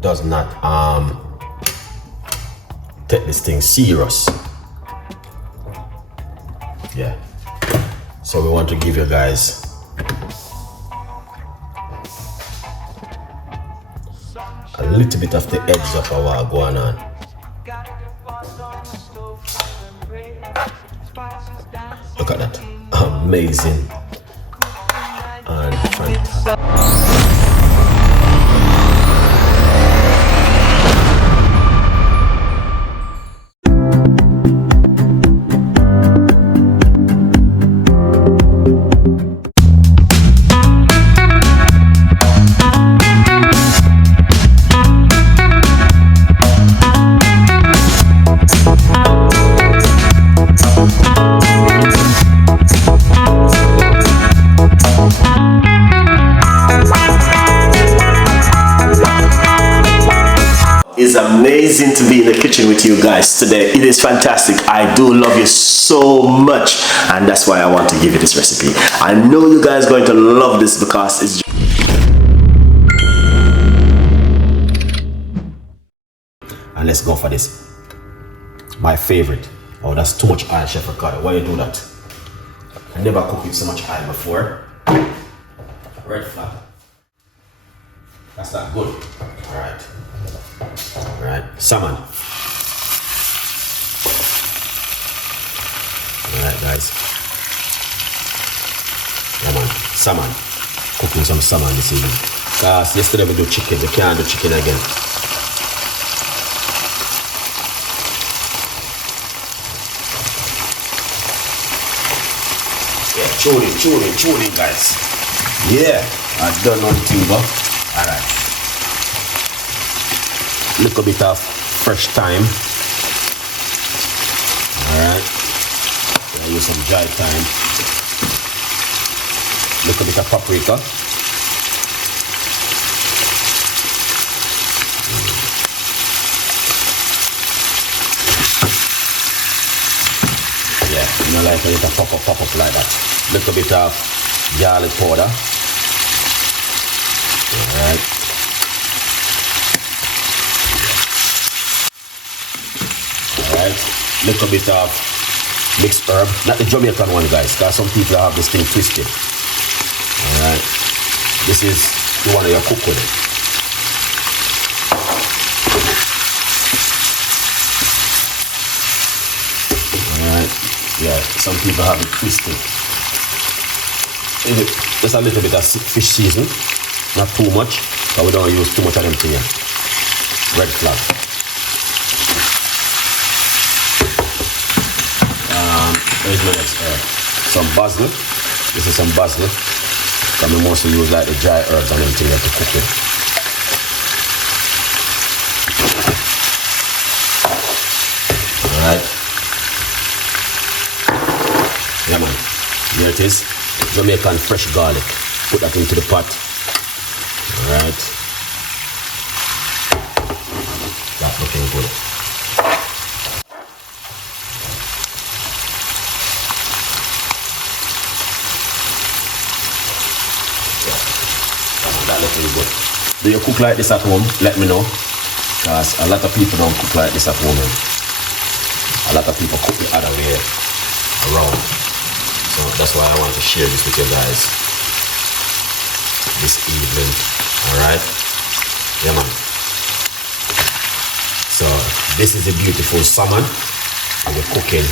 does not take this thing serious. Yeah. So we want to give you guys a little bit of the edge of what going on. Look at that. Amazing and fantastic. It's amazing to be in the kitchen with you guys today. It is fantastic. I do love you so much, and that's why I want to give you this recipe. I know you guys are going to love this because it's and let's go for this. My favorite. Oh, that's too much oil, Chef Ricardo. Why you do that? I never cooked with so much oil before. Red flag. That's not good. Alright. Alright. Salmon. Alright, guys. Yeah, man. Salmon. Cooking some salmon this evening. Because yesterday we do chicken. We can't do chicken again. Yeah, tune in, guys. Yeah, I don't know the thing, but alright. Little bit of fresh thyme. Alright. I use some dry thyme. Little bit of paprika. Yeah, you know, like a little pop up like that. Little bit of garlic powder. Alright. Alright. Little bit of mixed herb. Not the Jamaican one, guys, because some people have this thing twisted. Alright. This is the one that you cook with. Alright. Yeah, some people have it twisted. Just a little bit of fish season. Not too much, but we don't use too much of them here. Red flag. Here's my next herb. Some basil. This is some basil. So we mostly use like the dry herbs and everything to cook it. Alright. Yeah, man. Here it is. Jamaican fresh garlic. Put that into the pot. Alright. That's looking good. Yeah. That's looking good. Do you cook like this at home? Let me know. Because a lot of people don't cook like this at home. A lot of people cook the other way around. So that's why I want to share this with you guys this evening. Alright? Yeah, man. So this is a beautiful salmon. We're cooking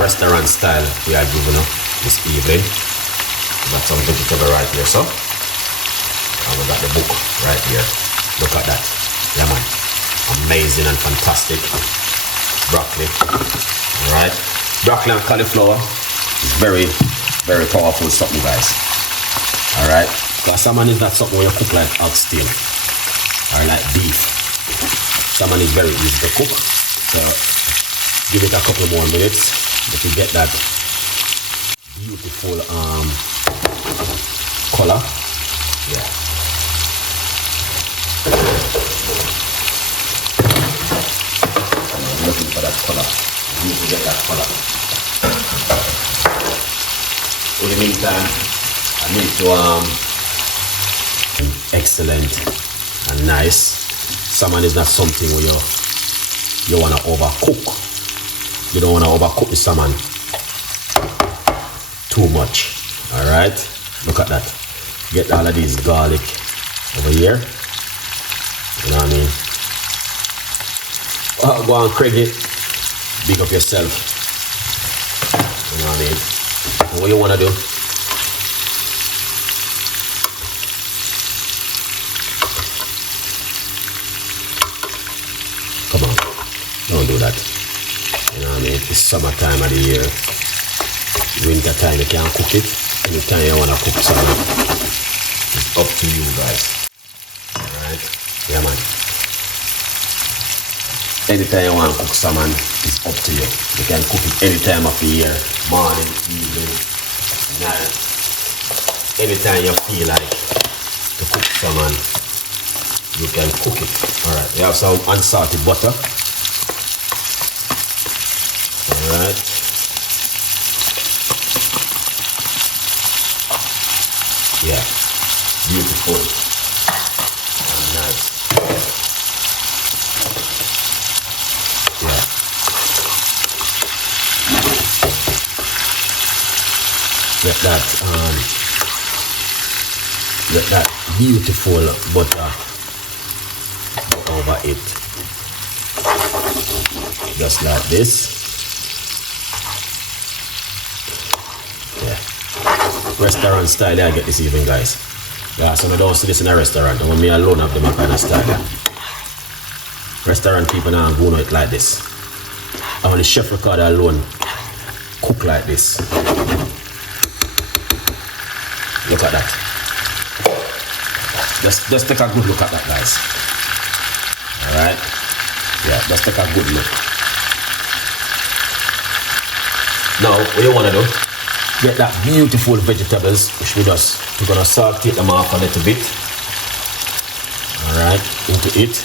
restaurant style we are giving up this evening. We got some vegetable right here, so. And we got the book right here. Look at that. Yeah, man. Amazing and fantastic. Broccoli. Alright? Broccoli and cauliflower. Very, very powerful something, guys. Alright? Because salmon is not something where you cook like oxtail or like beef. Salmon is very easy to cook. So give it a couple more minutes to get that beautiful color. Yeah. I'm looking for that color. I need to get that color. In the meantime, I need to excellent and nice salmon is not something where you want to overcook. You don't want to overcook the salmon too much. All right, look at that. Get all of these garlic over here. You know what I mean? Oh, go on, Craigie. Big up yourself. You know what I mean? And what you want to do? Come on, don't do that. You know what I mean? It's summertime of the year. Winter time you can't cook it. Anytime you want to cook salmon, it's up to you guys. Alright? Yeah, man. Anytime you want to cook salmon, it's up to you. You can cook it any time of the year. Morning, evening, night. Anytime you feel like to cook salmon, you can cook it. Alright, we have some unsalted butter. Alright. Yeah, beautiful and nice. Yeah. Let that beautiful butter over it, just like this. Yeah, restaurant style. I get this even, guys. Yeah, so I don't see this in a restaurant. I want me alone have them kind of style. Restaurant people now go it like this. I want the chef Ricardo alone cook like this. Look at that. Just take a good look at that, guys. Alright? Yeah, just take a good look. Now, what you want to do, get that beautiful vegetables, which we're gonna saute them off a little bit. Alright, into it.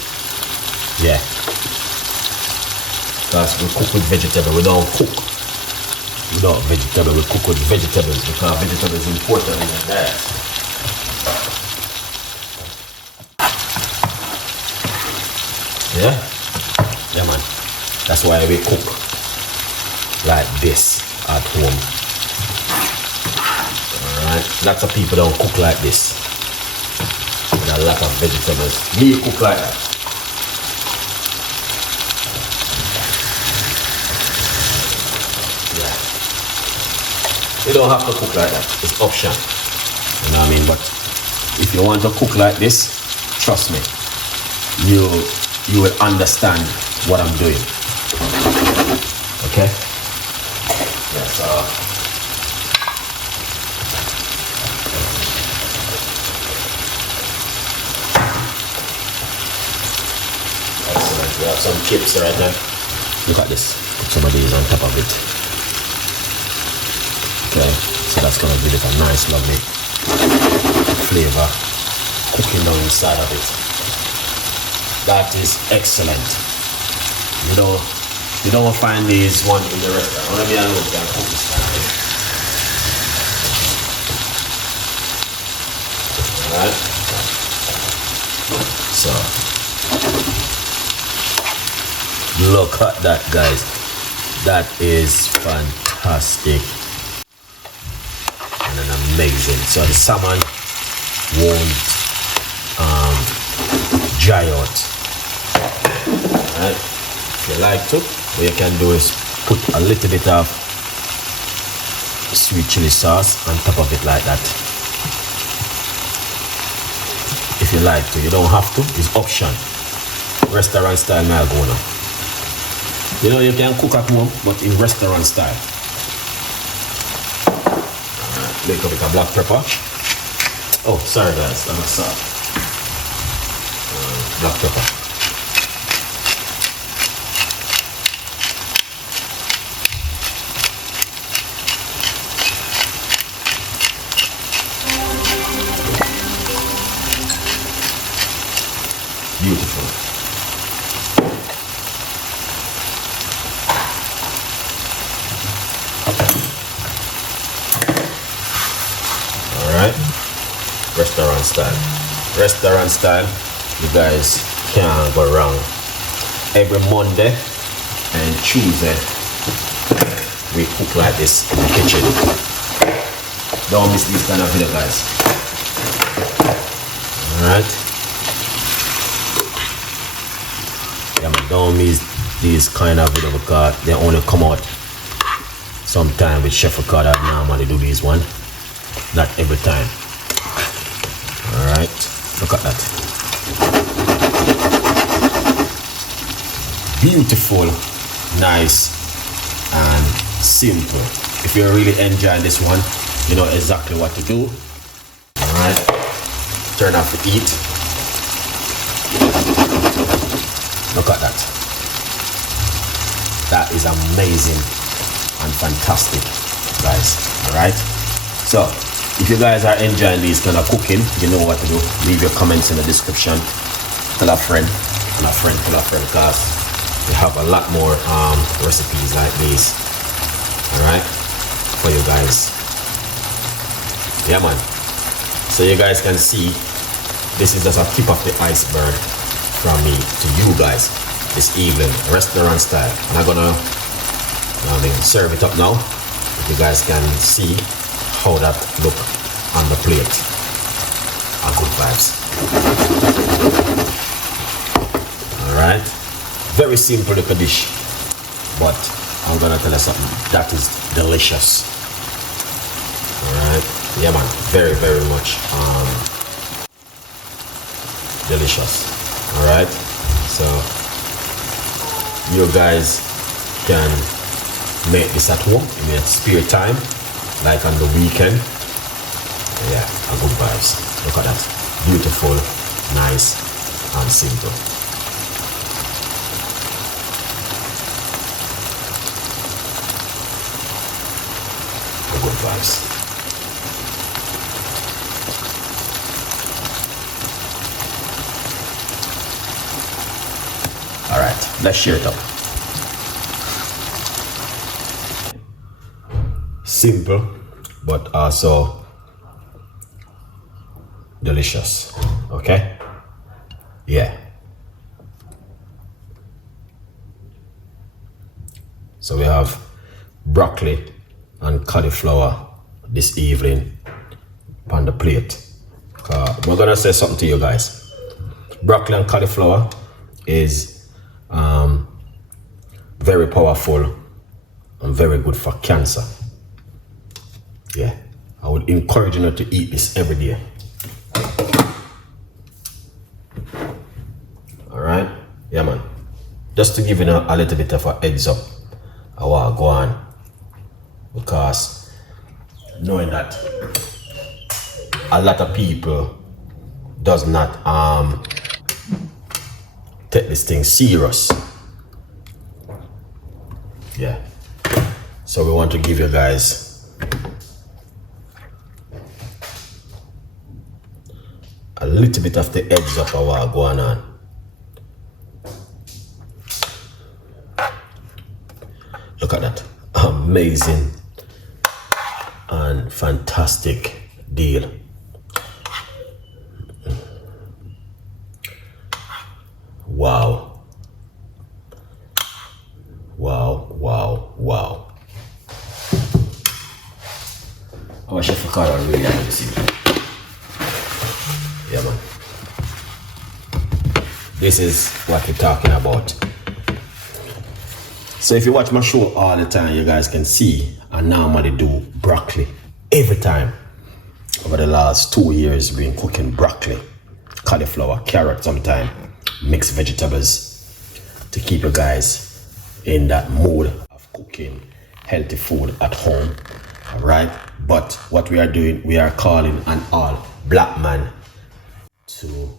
Yeah. Because we cook with vegetable, we don't cook without vegetable, we cook with vegetables because vegetables is important in the diet. Yeah? Yeah, man. That's why we cook like this at home. Alright? Lots of people don't cook like this. With a lot of vegetables. Me cook like that. Yeah. You don't have to cook like that. It's option. You know what I mean? But if you want to cook like this, trust me, you will understand what I'm doing. Okay? Yeah, so excellent. We have some chips right now. Look at this. Put some of these on top of it. Okay, so that's gonna give it a nice, lovely flavor cooking down inside of it. That is excellent. You don't find these one in the restaurant. Let me alone can cook this kind of thing. Alright. So look at that, guys. That is fantastic. And then amazing. So the salmon won't dry out. Alright, if you like to, what you can do is put a little bit of sweet chili sauce on top of it like that. If you like to, you don't have to, it's option. Restaurant style now go now. You know, you can cook at home, but in restaurant style. Alright, make a bit of black pepper. Oh, sorry guys, I'm not salt. Black pepper. Beautiful. All right, restaurant style. Restaurant style. You guys can't go wrong. Every Monday and Tuesday we cook like this in the kitchen. Don't miss this kind of video, guys. Alright. Yeah, man, don't miss these kind of video because they only come out sometime with Chef Ricardo. I normally do these one. Not every time. Alright. Look at that. Beautiful, nice, and simple. If you really enjoy this one, you know exactly what to do. Alright, turn off the heat. Look at that. That is amazing and fantastic, guys. Alright, so if you guys are enjoying these kind of cooking, you know what to do. Leave your comments in the description. Tell a friend, and a friend tell a friend, because we have a lot more recipes like these, all right, for you guys. Yeah, man. So you guys can see this is just a tip of the iceberg from me to you guys this evening, restaurant style. And I'm gonna serve it up now. You guys can see how that look on the plate. A good vibes. All right. Very simple little dish, but I'm gonna tell you something that is delicious. Alright, yeah, man, very, very much delicious. Alright, so you guys can make this at home in your spare time, like on the weekend. Yeah, a good vibes. Look at that, beautiful, nice, and simple. Good vibes. All right, let's share it up. Simple, but also delicious. Okay? Yeah. So we have broccoli and cauliflower this evening on the plate. We're gonna say something to you guys. Broccoli and cauliflower is very powerful and very good for cancer. Yeah, I would encourage you to eat this every day. All right, yeah, man. Just to give you a little bit of a heads up, I want to go on. Because knowing that a lot of people does not take this thing serious. Yeah, so we want to give you guys a little bit of the heads up of what's going on. Look at that, amazing and fantastic deal. Wow. Wow, wow, wow. Our Chef Ricardo really like this. Yeah, man. This is what we're talking about. So if you watch my show all the time, you guys can see I normally do broccoli every time. Over the last 2 years, we've been cooking broccoli, cauliflower, carrot sometimes, mixed vegetables to keep you guys in that mood of cooking healthy food at home. All right, but what we are doing, we are calling an all black man to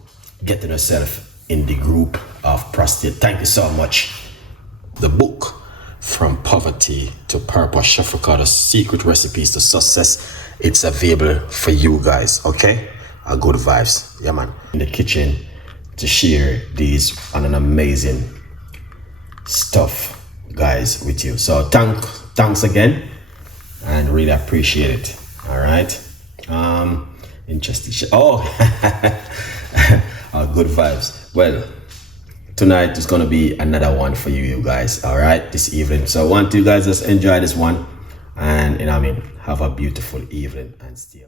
get yourself in the group of prostate. Thank you so much. The book From Poverty to Purpose, Chef Ricardo's Secret Recipes to Success, it's available for you guys. Okay, a good vibes. Yeah, man. In the kitchen to share these on an amazing stuff, guys, with you. So thanks again, and really appreciate it. All right, interesting shit. Oh, good vibes. Well, tonight is gonna be another one for you guys. All right, this evening. So I want you guys just enjoy this one, and have a beautiful evening and stay.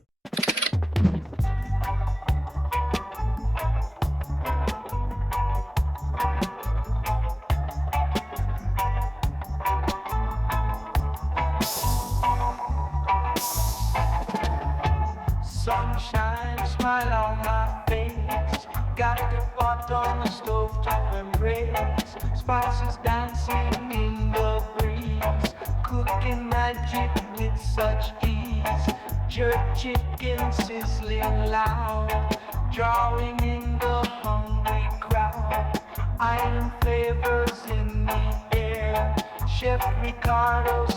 Sunshine, smile on my face. Got the pot on the stove to embrace. Spices dancing in the breeze. Cooking magic with such ease. Jerk chicken sizzling loud. Drawing in the hungry crowd. Island flavors in the air. Chef Ricardo.